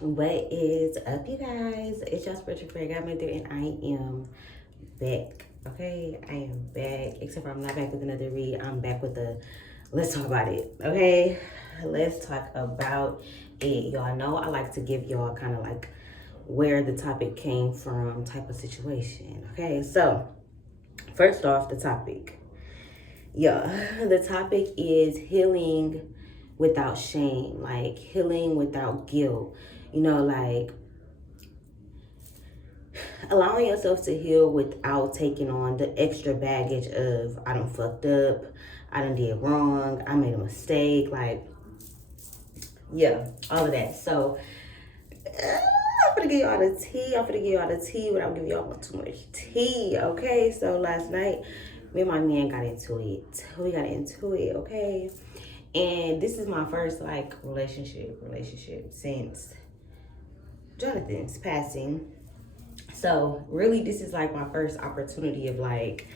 What is up, you guys? It's your spiritual prayer godmother, and I am back. Okay, I am back. Except for I'm not back with another read. I'm back with the let's talk about it. Okay, let's talk about it. Y'all know I like to give y'all kind of like where the topic came from type of situation. Okay, so first off, the topic. Yeah, the topic is healing without shame, like healing without guilt. Like allowing yourself to heal without taking on the extra baggage of I done fucked up, I done did wrong, I made a mistake, like yeah, all of that. So I'm gonna give y'all the tea. I'm gonna give y'all the tea without giving y'all too much tea. Okay, so last night me and my man got into it. We got into it, okay? And this is my first like relationship since Jonathan's passing. So really this is like my first opportunity of like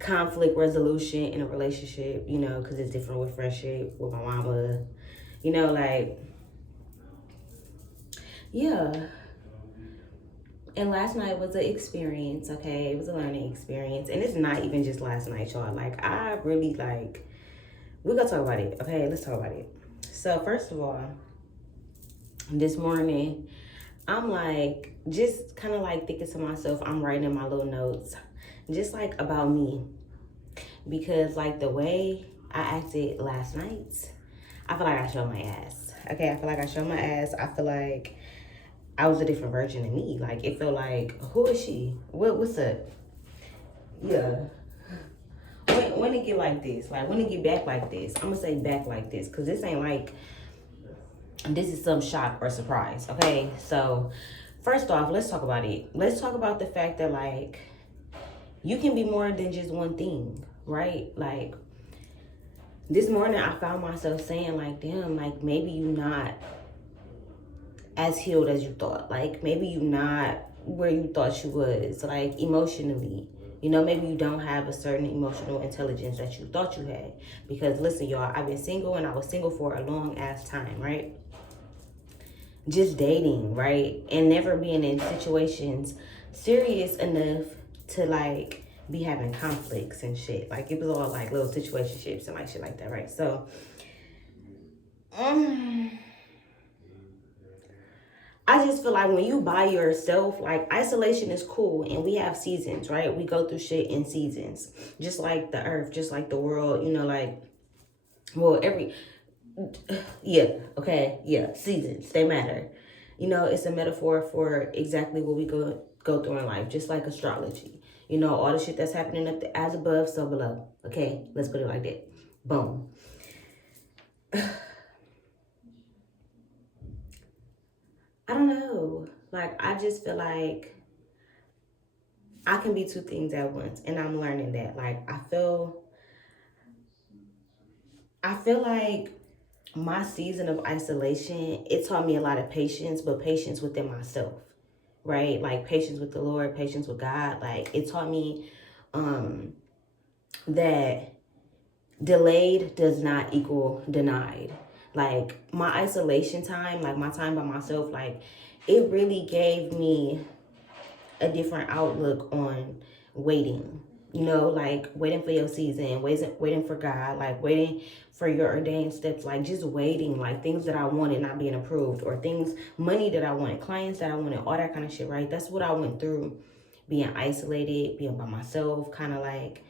conflict resolution in a relationship, because it's different with friendship, with my mama, like, yeah. And last night was an experience, okay? It was a learning experience. And it's not even just last night, y'all. Like, I really, like, we're gonna talk about it, okay? Let's talk about it. So, first of all, this morning, I'm like, just kind of like thinking to myself, I'm writing in my little notes, just like about me. Because, like, the way I acted last night, I feel like I showed my ass. Okay, I feel like I showed my ass. I feel like I was a different version of me. Like, it felt like, who is she? What's up? Yeah. When it get like this, like when it get back like this, I'm gonna say back like this, because this ain't like, this is some shock or surprise, okay? So, first off, let's talk about it. Let's talk about the fact that, like, you can be more than just one thing, right? Like, this morning I found myself saying, like, damn, like, maybe you not as healed as you thought. Like, maybe you not where you thought you was, like, emotionally. Maybe you don't have a certain emotional intelligence that you thought you had. Because listen, y'all, I've been single and I was single for a long ass time, right? Just dating, right? And never being in situations serious enough to like be having conflicts and shit. Like, it was all like little situationships and like shit like that, right? So, I just feel like when you by yourself, like, isolation is cool and we have seasons, right? We go through shit in seasons. Just like the earth, just like the world, like, well, yeah, okay, yeah, seasons, they matter. It's a metaphor for exactly what we go through in life, just like astrology. All the shit that's happening up as above, so below. Okay, let's put it like that. Boom. I don't know. Like, I just feel like I can be two things at once, and I'm learning that. Like, I feel like my season of isolation, it taught me a lot of patience, but patience within myself, right? Like, patience with the Lord, patience with God. Like, it taught me that delayed does not equal denied. Like, my isolation time, like my time by myself, like, it really gave me a different outlook on waiting. Like waiting for your season, waiting for God, like waiting for your ordained steps, like just waiting, like things that I wanted not being approved, or things, money that I wanted, clients that I wanted, all that kind of shit, right? That's what I went through, being isolated, being by myself, kind of like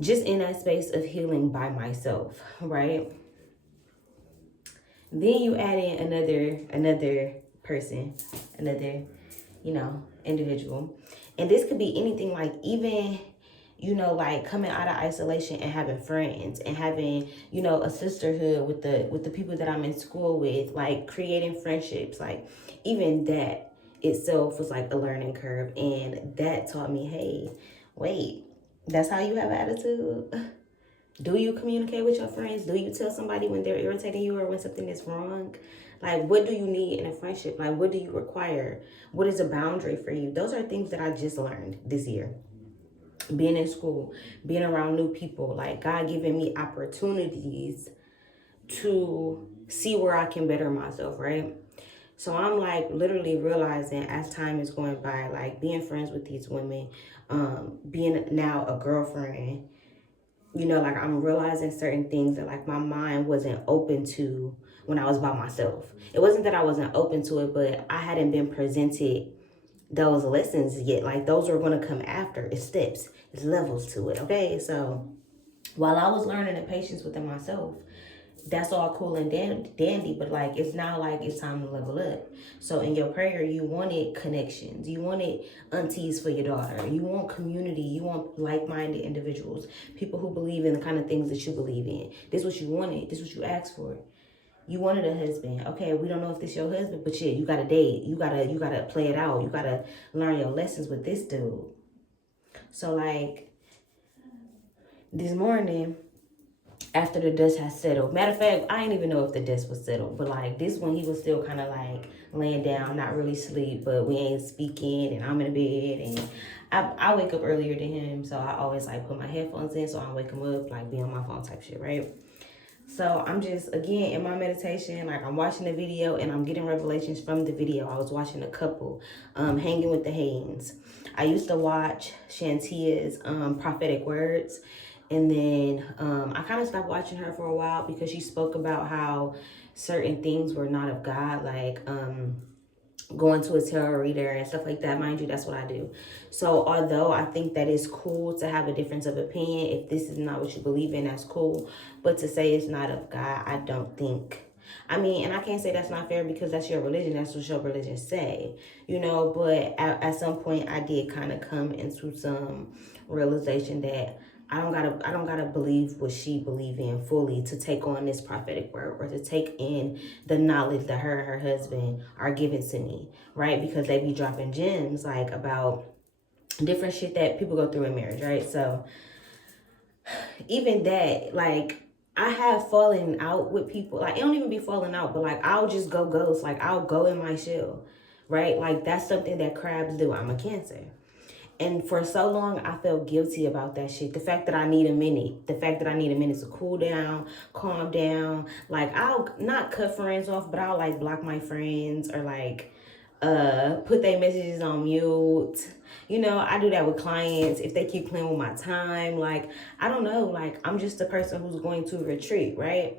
just in that space of healing by myself, right? Then you add in another person, another, individual. And this could be anything, like even, like coming out of isolation and having friends and having, a sisterhood with the people that I'm in school with, like creating friendships, like even that itself was like a learning curve. And that taught me, hey, wait, that's how you have attitude? Do you communicate with your friends? Do you tell somebody when they're irritating you or when something is wrong? Like, what do you need in a friendship? Like, what do you require? What is a boundary for you? Those are things that I just learned this year. Being in school, being around new people, like God giving me opportunities to see where I can better myself, right? So I'm like literally realizing as time is going by, like being friends with these women, being now a girlfriend, like I'm realizing certain things that like my mind wasn't open to when I was by myself. It wasn't that I wasn't open to it, but I hadn't been presented those lessons yet. Like those are going to come after. It's steps, it's levels to it. Okay. So while I was learning the patience within myself, that's all cool and dandy, but like it's now like it's time to level up. So in your prayer, you wanted connections, you wanted aunties for your daughter, you want community, you want like-minded individuals, people who believe in the kind of things that you believe in. This is what you wanted, this is what you asked for. You wanted a husband. Okay, we don't know if this your husband, but yeah, you gotta date, you gotta play it out, you gotta learn your lessons with this dude. So like this morning, after the dust has settled. Matter of fact, I didn't even know if the dust was settled, but like this one, he was still kind of like laying down, not really sleep, but we ain't speaking, and I'm in the bed, and I wake up earlier than him, so I always like put my headphones in, so I wake him up, like be on my phone type shit, right? So I'm just, again, in my meditation, like I'm watching the video and I'm getting revelations from the video. I was watching a couple, Hanging with the Haynes. I used to watch Shantia's prophetic words. And then I kind of stopped watching her for a while because she spoke about how certain things were not of God, like going to a tarot reader and stuff like that. Mind you, that's what I do. So although I think that it's cool to have a difference of opinion, if this is not what you believe in, that's cool. But to say it's not of God, I don't think. I mean, and I can't say that's not fair because that's your religion. That's what your religion say, but at some point I did kind of come into some realization that I don't gotta believe what she believe in fully to take on this prophetic word or to take in the knowledge that her and her husband are giving to me, right? Because they be dropping gems like about different shit that people go through in marriage, right? So even that, like I have fallen out with people. Like it don't even be falling out, but like I'll just go ghost. Like I'll go in my shell, right? Like that's something that crabs do. I'm a Cancer. And for so long, I felt guilty about that shit. The fact that I need a minute. The fact that I need a minute to cool down, calm down. Like, I'll not cut friends off, but I'll, like, block my friends or, like, put their messages on mute. I do that with clients if they keep playing with my time. Like, I don't know. Like, I'm just a person who's going to retreat, right?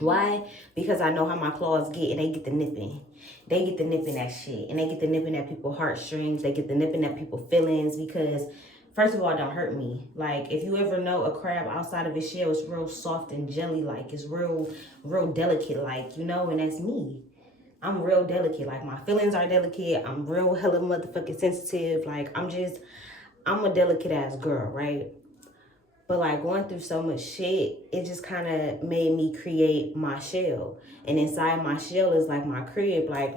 Why? Because I know how my claws get and they get the nipping. They get the nipping at shit. And they get the nipping at people's heartstrings. They get the nipping at people's feelings because, first of all, it don't hurt me. Like, if you ever know a crab outside of its shell, it's real soft and jelly-like. It's real delicate-like, and that's me. I'm real delicate. Like, my feelings are delicate. I'm real hella motherfucking sensitive. Like, I'm a delicate-ass girl, right? But like going through so much shit, it just kind of made me create my shell. And inside my shell is like my crib, like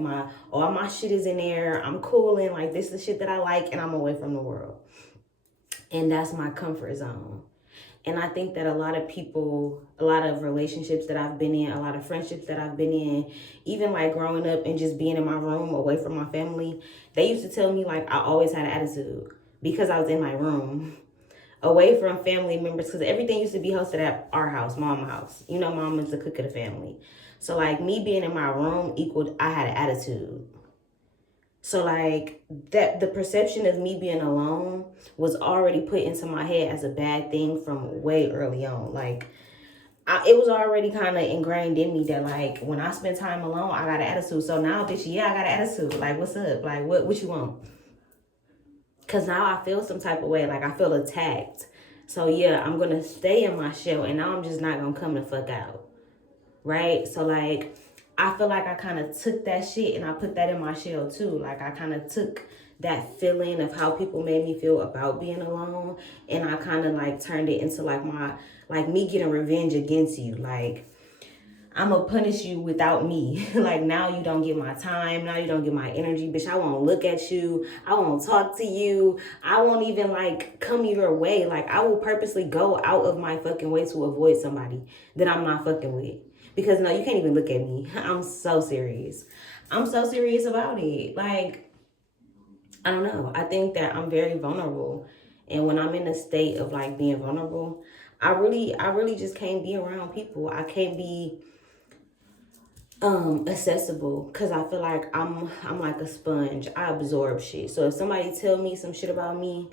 all my shit is in there. I'm cooling, like this is the shit that I like, and I'm away from the world. And that's my comfort zone. And I think that a lot of people, a lot of relationships that I've been in, a lot of friendships that I've been in, even like growing up and just being in my room away from my family, they used to tell me like I always had an attitude because I was in my room, away from family members, because everything used to be hosted at our house, mom's house. Mom was the cook of the family. So like me being in my room equaled I had an attitude. So like that, the perception of me being alone was already put into my head as a bad thing from way early on. Like it was already kind of ingrained in me that like when I spend time alone, I got an attitude. So now, bitch, yeah, I got an attitude. Like, what's up? Like, what you want? Because now I feel some type of way. Like, I feel attacked. So, yeah, I'm going to stay in my shell. And now I'm just not going to come the fuck out. Right? So, like, I feel like I kind of took that shit and I put that in my shell, too. Like, I kind of took that feeling of how people made me feel about being alone. And I kind of, like, turned it into, like, me getting revenge against you. Like, I'm gonna punish you without me. Like now you don't get my time. Now you don't get my energy. Bitch, I won't look at you. I won't talk to you. I won't even like come your way. Like I will purposely go out of my fucking way to avoid somebody that I'm not fucking with. Because no, you can't even look at me. I'm so serious. I'm so serious about it. Like, I don't know. I think that I'm very vulnerable. And when I'm in a state of like being vulnerable, I really just can't be around people. I can't be accessible, because I feel like I'm like a sponge. I absorb shit. So if somebody tell me some shit about me,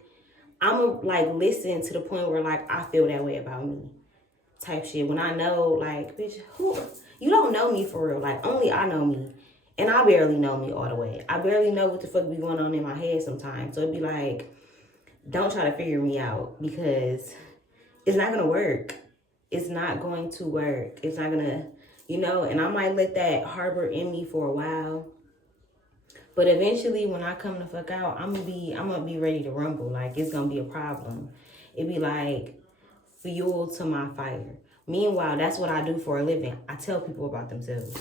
I'ma like listen to the point where like I feel that way about me. Type shit. When I know like, bitch, who you don't know me for real. Like only I know me. And I barely know me all the way. I barely know what the fuck be going on in my head sometimes. So it'd be like, don't try to figure me out, because it's not gonna work. It's not going to work. It's not gonna, and I might let that harbor in me for a while. But eventually when I come the fuck out, I'm gonna be ready to rumble. Like it's gonna be a problem. It'd be like fuel to my fire. Meanwhile, that's what I do for a living. I tell people about themselves.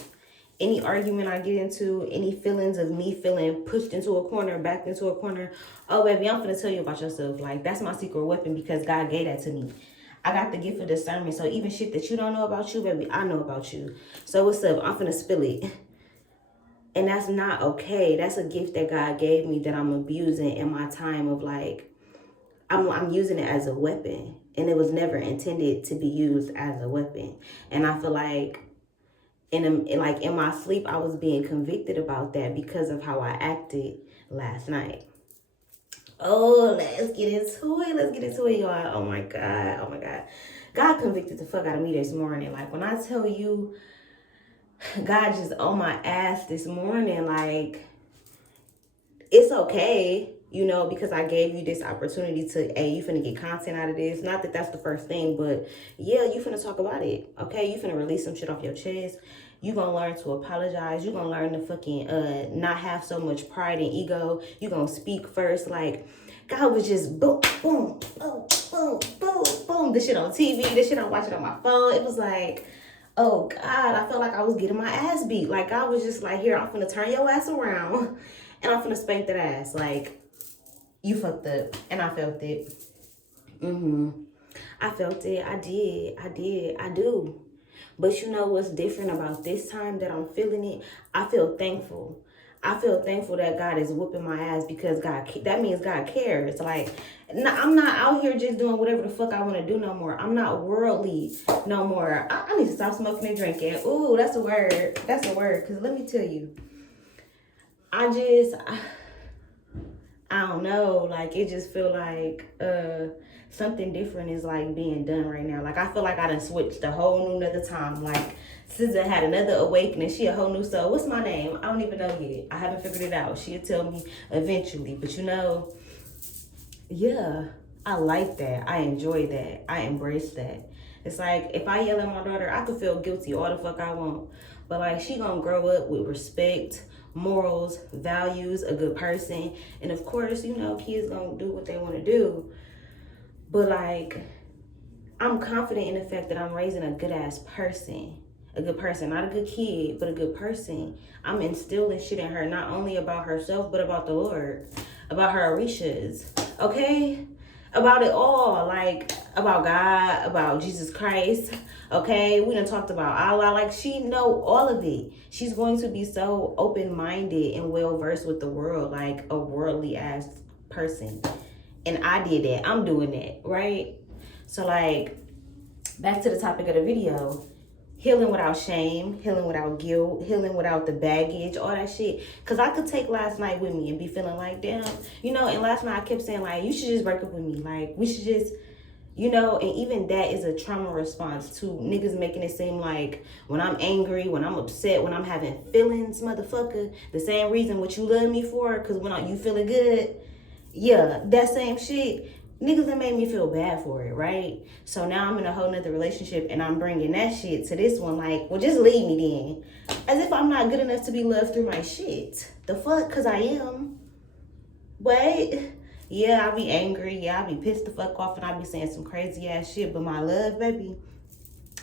Any argument I get into, any feelings of me feeling pushed into a corner, backed into a corner, oh baby, I'm finna tell you about yourself. Like that's my secret weapon, because God gave that to me. I got the gift of discernment. So even shit that you don't know about you, baby, I know about you. So what's up? I'm finna spill it. And that's not okay. That's a gift that God gave me that I'm abusing in my time of like, I'm using it as a weapon. And it was never intended to be used as a weapon. And I feel like in my sleep, I was being convicted about that because of how I acted last night. Oh, let's get into it. Let's get into it, y'all. Oh my God. Oh my God. God convicted the fuck out of me this morning. Like when I tell you, God just on my ass this morning, like it's okay, because I gave you this opportunity to, hey, you finna get content out of this. Not that that's the first thing, but yeah, you finna talk about it, okay? You finna release some shit off your chest. You gonna learn to apologize. You gonna learn to fucking not have so much pride and ego. You gonna speak first. Like, God was just boom, boom, boom, boom, boom, boom. This shit on TV, this shit I'm watching on my phone. It was like, oh God, I felt like I was getting my ass beat. Like, I was just like, here, I'm finna turn your ass around and I'm finna spank that ass. Like, you fucked up. And I felt it. I felt it. I did. I do. But you know what's different about this time that I'm feeling it? I feel thankful. I feel thankful that God is whooping my ass, because that means God cares. Like, I'm not out here just doing whatever the fuck I want to do no more. I'm not worldly no more. I need to stop smoking and drinking. Ooh, that's a word. That's a word. Because let me tell you, I don't know. Like, it just feel like something different is like being done right now. Like, I feel like I done switched a whole new another time. Like, SZA had another awakening. She a whole new soul. What's my name? I don't even know yet. I haven't figured it out. She'll tell me eventually. But yeah, I like that. I enjoy that. I embrace that. It's like, if I yell at my daughter, I could feel guilty all the fuck I want. But like, she gonna grow up with respect, morals, values, a good person. And of course, kids gonna do what they want to do. But like, I'm confident in the fact that I'm raising a good ass person. A good person, not a good kid, but a good person. I'm instilling shit in her, not only about herself, but about the Lord, about her Orishas, okay? About it all, like about God, about Jesus Christ, okay? We done talked about Allah. Like, she know all of it. She's going to be so open-minded and well-versed with the world, like a worldly ass person. And I did that. I'm doing that, right? So like, back to the topic of the video. Healing without shame, healing without guilt, healing without the baggage, all that shit. Because I could take last night with me and be feeling like, damn, and last night I kept saying, like, you should just break up with me. Like, we should just, and even that is a trauma response to niggas making it seem like when I'm angry, when I'm upset, when I'm having feelings, motherfucker, the same reason what you love me for, because when you feeling good, yeah, that same shit. Niggas that made me feel bad for it, right? So now I'm in a whole nother relationship and I'm bringing that shit to this one. Like, well, just leave me then. As if I'm not good enough to be loved through my shit. The fuck? Because I am. Wait. Yeah, I be angry. Yeah, I be pissed the fuck off and I be saying some crazy ass shit. But my love, baby,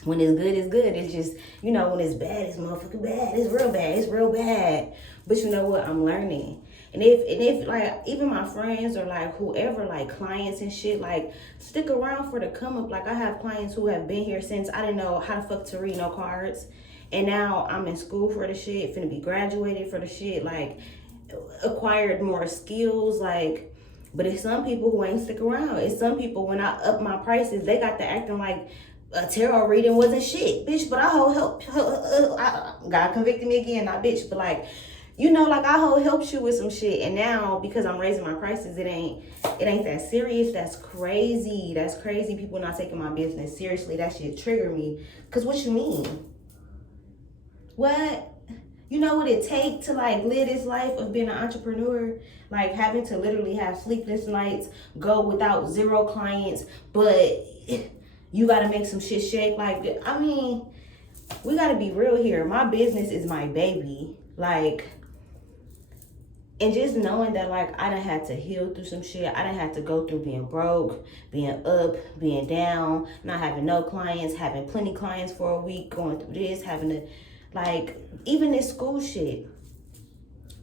when it's good, it's good. It's just, when it's bad, it's motherfucking bad. It's real bad. It's real bad. But you know what? I'm learning. And if like, even my friends or like whoever, like clients and shit, like, stick around for the come up. Like, I have clients who have been here since I didn't know how the fuck to read no cards. And now I'm in school for the shit, finna be graduated for the shit, like, acquired more skills, like. But it's some people who ain't stick around. It's some people, when I up my prices, they got to acting like a tarot reading wasn't shit, bitch. But I whole God convicted me again, not bitch, but like, you know, like I whole helped you with some shit, and now because I'm raising my prices, it ain't that serious. That's crazy. That's crazy. People not taking my business seriously. That shit trigger me. Cause what you mean? What? You know what it take to like live this life of being an entrepreneur? Like having to literally have sleepless nights, go without 0 clients, but you gotta make some shit shake. Like, I mean, we gotta be real here. My business is my baby. Like, and just knowing that like I done had to heal through some shit. I done had to go through being broke, being up, being down, not having no clients, having plenty clients for a week, going through this, having to like, even this school shit,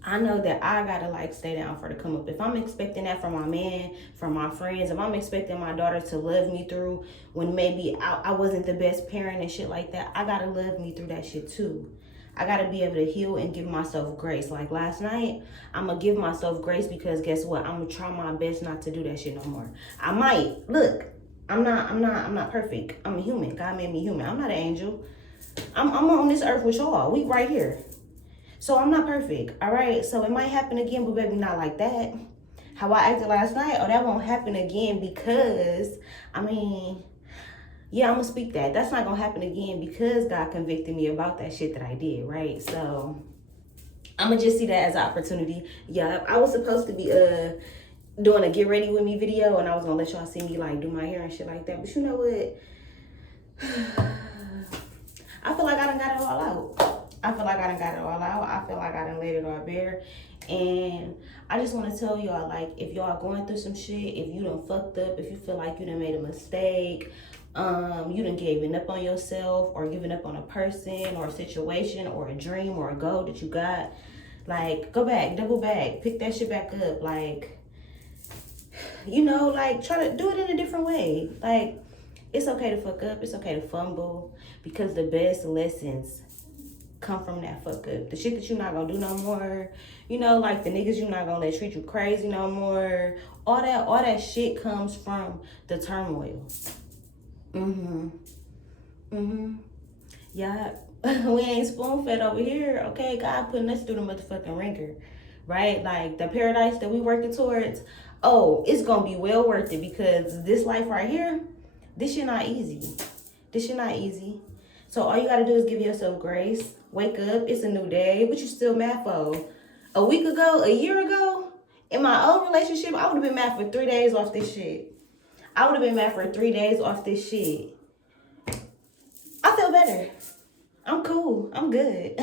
I know that I gotta like stay down for the come up. If I'm expecting that from my man, from my friends, if I'm expecting my daughter to love me through when maybe I wasn't the best parent and shit like that, I gotta love me through that shit too. I gotta be able to heal and give myself grace. Like last night, I'm gonna give myself grace because guess what? I'm gonna try my best not to do that shit no more. I might. Look, I'm not perfect. I'm a human. God made me human. I'm not an angel. I'm on this earth with y'all. We right here. So I'm not perfect, all right? So it might happen again, but baby, not like that. How I acted last night, oh, that won't happen again because, I mean, yeah, I'm gonna speak that. That's not gonna happen again because God convicted me about that shit that I did, right? So I'm gonna just see that as an opportunity. Yeah, I was supposed to be doing a get ready with me video, and I was gonna let y'all see me like do my hair and shit like that. But you know what? I feel like I done got it all out. I feel like I done got it all out. I feel like I done laid it all bare. And I just want to tell y'all, like, if y'all going through some shit, if you done fucked up, if you feel like you done made a mistake, you done given up on yourself or given up on a person or a situation or a dream or a goal that you got, like, go back, double back, pick that shit back up. Like, you know, like, try to do it in a different way. Like, it's okay to fuck up. It's okay to fumble because the best lessons come from that fuck up. The shit that you're not gonna do no more. You know, like the niggas you're not gonna let treat you crazy no more. All that shit comes from the turmoil. Yeah, we ain't spoon fed over here. Okay, God putting us through the motherfucking ringer, right? Like the paradise that we working towards. Oh, it's gonna be well worth it because this life right here. This shit not easy. This shit not easy. So all you gotta do is give yourself grace. Wake up, it's a new day. What you still mad for? A week ago, a year ago, in my old relationship, I would have been mad for 3 days off this shit. I would have been mad for 3 days off this shit. I feel better. I'm cool. I'm good.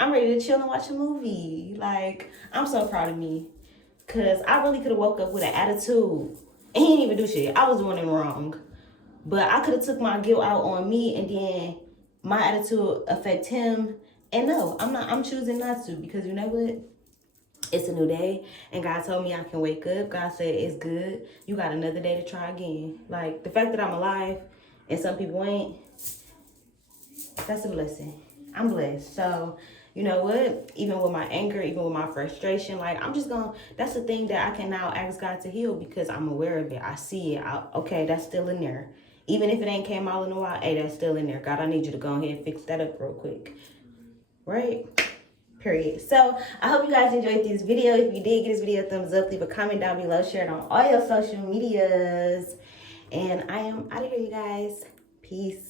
I'm ready to chill and watch a movie. Like, I'm so proud of me. Cause I really could have woke up with an attitude. And he didn't even do shit. I was doing him wrong. But I could have took my guilt out on me and then my attitude affect him. And no, I'm choosing not to because you know what? It's a new day and God told me I can wake up. God said it's good. You got another day to try again. Like the fact that I'm alive and some people ain't, that's a blessing. I'm blessed. So, you know what? Even with my anger, even with my frustration, like I'm just gonna, that's the thing that I can now ask God to heal because I'm aware of it. I see it. Okay, that's still in there. Even if it ain't came all in a while, hey, that's still in there. God, I need you to go ahead and fix that up real quick. Right? Period. So, I hope you guys enjoyed this video. If you did, give this video a thumbs up. Leave a comment down below. Share it on all your social medias. And I am out of here, you guys. Peace.